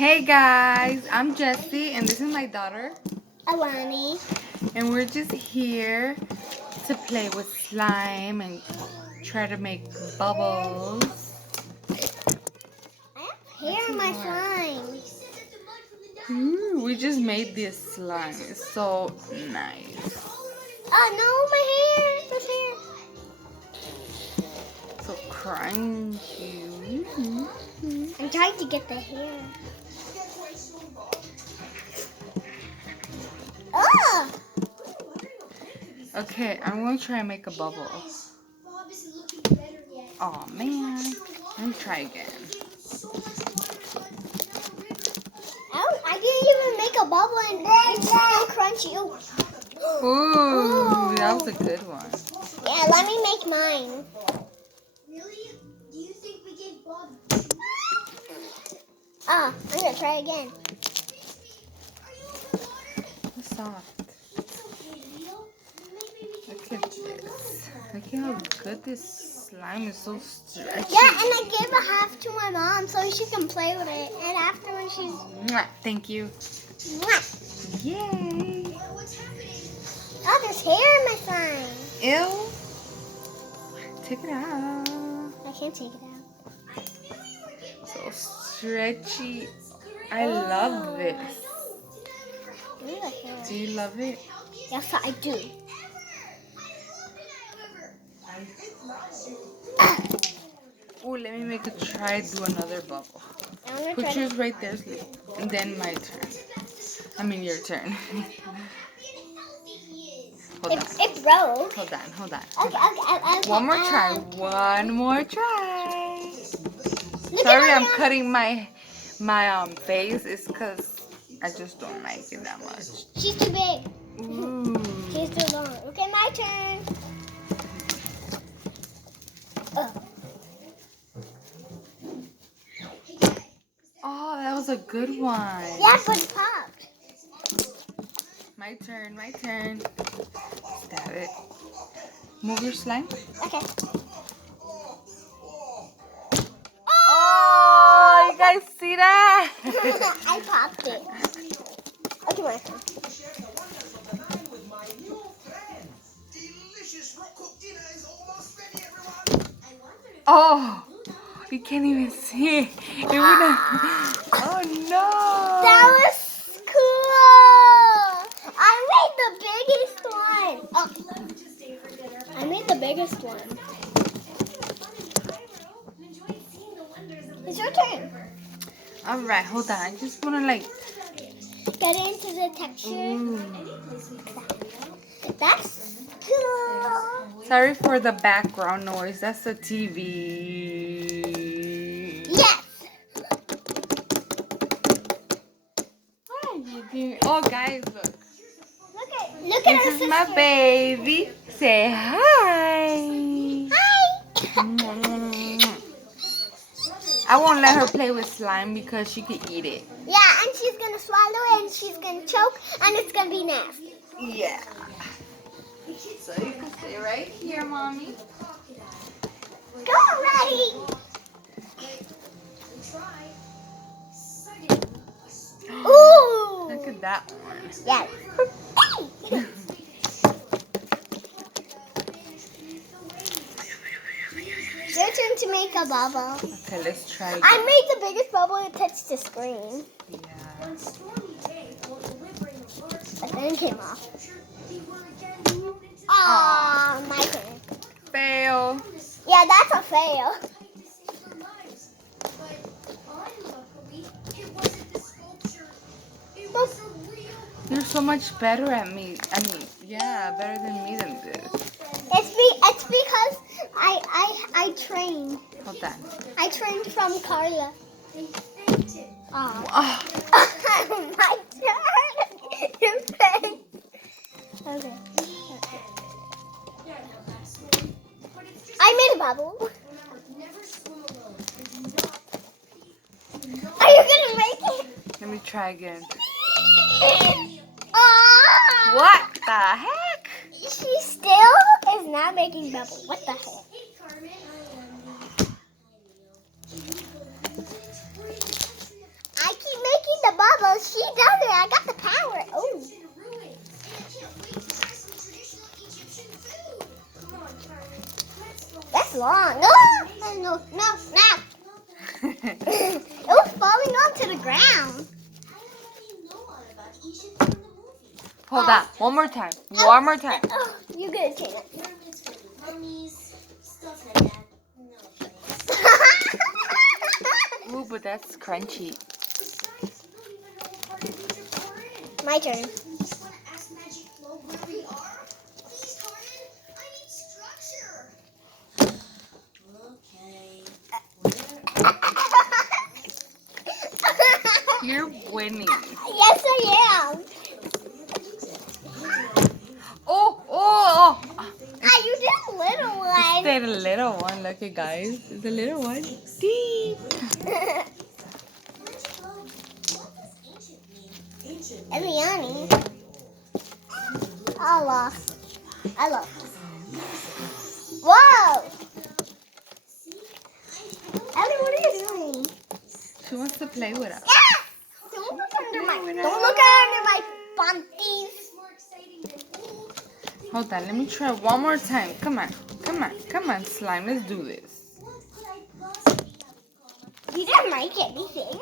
Hey guys, I'm Jessie and this is my daughter. Alani. And we're just here to play with slime and try to make bubbles. I have hair in my slime. Ooh, we just made this slime. It's so nice. Oh no, my hair. There's hair. So crunchy. I'm trying to get the hair. Oh! Okay, I'm going to try and make a bubble. Oh man. Let me try again. Oh, I didn't even make a bubble and it's still crunchy. Oh. Ooh, that was a good one. Yeah, let me make mine. Really? Do you think we gave Bob? Oh, I'm gonna try again. It's soft. It's okay, Leo. Maybe we can Look at find you this. another Look at how good this slime is. So stretchy. Yeah, and I gave a half to my mom so she can play with it. And afterwards she's... Mwah, thank you. Mwah. Yay. What's happening? Oh, there's hair in my slime. Ew. Take it out. I can't take it out. So stretchy. I love this. Ooh, the hair. Do you love it? Yes, I do. Oh, let me make a try. Do another bubble. I'm gonna Put try yours right there, Sleep. And then my turn. I mean your turn. Hold on. It broke. Hold on. Hold on. Okay. One more try. One more try. Look Sorry, at I'm cutting my face. It's because I just don't like it that much. She's too big. Ooh. She's too long. Okay, my turn. Oh, that was a good one. Yeah, but it popped. My turn. My turn. Stab it. Move your slime. Okay. Oh, you guys see that? I popped it. Okay, my turn. Oh, you can't even see it. It went oh no. That was cool. I made the biggest one. Oh. I made the biggest one. It's your turn. All right, hold on. I just want to like. Get into the texture. Ooh. That's cool. Sorry for the background noise. That's the TV. Yes. What are you doing? Oh, guys, look. Look at This our is sister. my baby. Say hi. Hi. I won't let her play with slime because she could eat it. Yeah, and she's gonna swallow it, and she's gonna choke, and it's gonna be nasty. Yeah. So you can stay right here, mommy. Go already. Ooh. Look at that one. Yes. Your turn to make a bubble. Okay, let's try again. I made the biggest bubble that touched the screen. Yeah. But then it came off. Aww, my turn. Fail. Yeah, that's a fail. You're so much better at me. I mean, yeah, better than me than this. It's because I trained. Hold on. I trained from Carla. Aw. Oh, My turn. Your face. Okay. I made a bubble. Are you gonna make it? let me try again. Aww. What the heck? She still is not making bubble. What the heck? I keep making she does it. I got the power. Oh. Egyptian ruins. And I can't wait to try some traditional Egyptian food. Come on, Charlie. Let's go. That's long. No. It was falling onto the ground. I already know all about Egypt from the movie. Hold on. One more time. One more time. Oh, you get a chance. Pyramids for the mummies, stuff like that. No thanks. Ooh, but that's crunchy. Besides, we don't even know what part of Egypt we're in. My turn. Just want to ask Magic Flo where we are? Please, Carmen, I need structure. Okay. You're winning. Yes, I am. Oh. Ah, you did a little one. Stay the little one. Look at guys. It's a little one. Deep. Magic Flo, what does ancient mean? Eliani. Allah. Whoa. Ellie, what are you doing? She wants to play with us. Ah! Don't look under my panties. It's more exciting than old. Hold on. Let me try one more time. Come on, slime. Let's do this. What could I possibly have in common? You didn't make anything.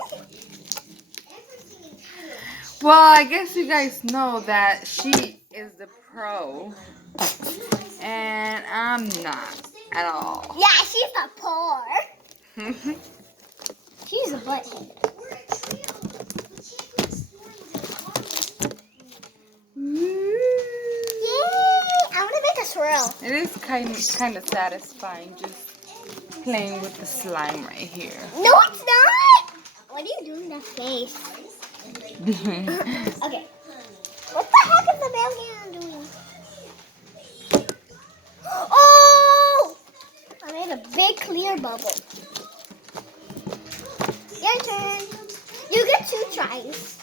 Everything in Cairo. Well, I guess you guys know that she is the pro, and I'm not at all. Yeah, she's a poor. She's a butthead. We're a trio. We can't go exploring the apartment. Yay! I want to make a swirl. It is kind of satisfying just playing with the slime right here. No, it's not. What are you doing that face? Okay. What the heck is the mailman doing? Oh! I made a big clear bubble. Your turn. You get 2 tries.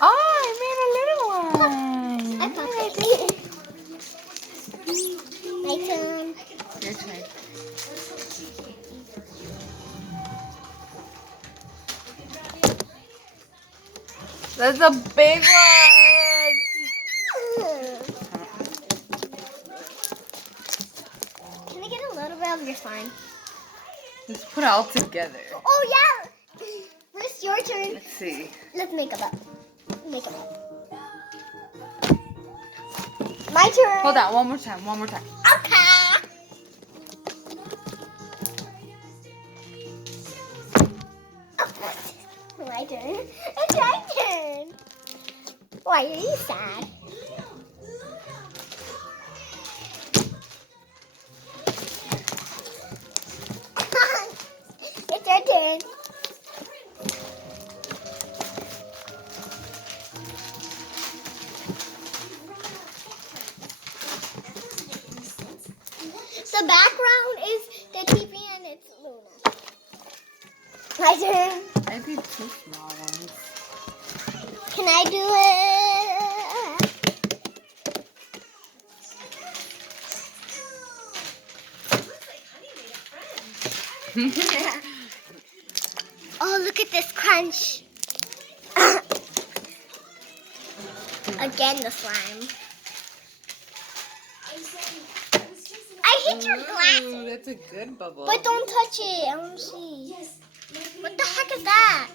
Oh, I made a little I one. popped it. My turn. Your turn. That's a big one. Can I get a little bit of your slime? Let's put it all together. Oh, yeah. First, your turn. Let's see. Let's make a bubble. Make a bubble. My turn. Hold on, one more time. Okay. My turn. It's my turn. Why are you sad? It's your turn. The background is the TV and it's Luna. My turn. I did 2 small ones. Can I do it? Oh, look at this crunch. Again, the slime. I hit your Ooh, glasses. that's a good bubble. But don't touch it. I want to see. What the heck is that?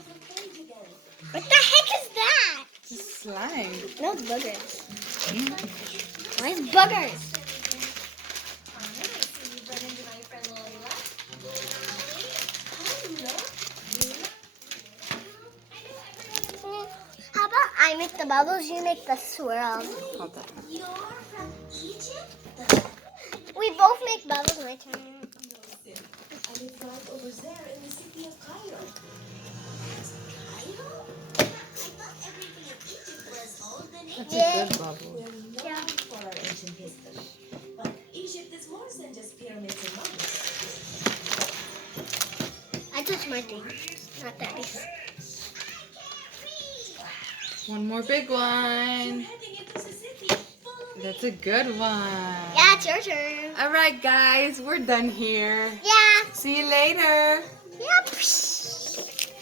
What the heck is that? It's slime. No, it's buggers. Nice buggers. How about I make the bubbles, you make the swirl? Hold on. You're from Egypt? We both make bubbles, my turn. I live right over there in the city of Cairo. Cairo? I thought everything in Egypt was old and That's Yeah. a good bubble. We're known for our ancient history, but Egypt is more than just pyramids and mummies. I touched my thing, not daddy's. One more big one. Heading into the city, follow me. That's a good one. Yeah, it's your turn. All right, guys, we're done here. Yeah. See you later. Yep.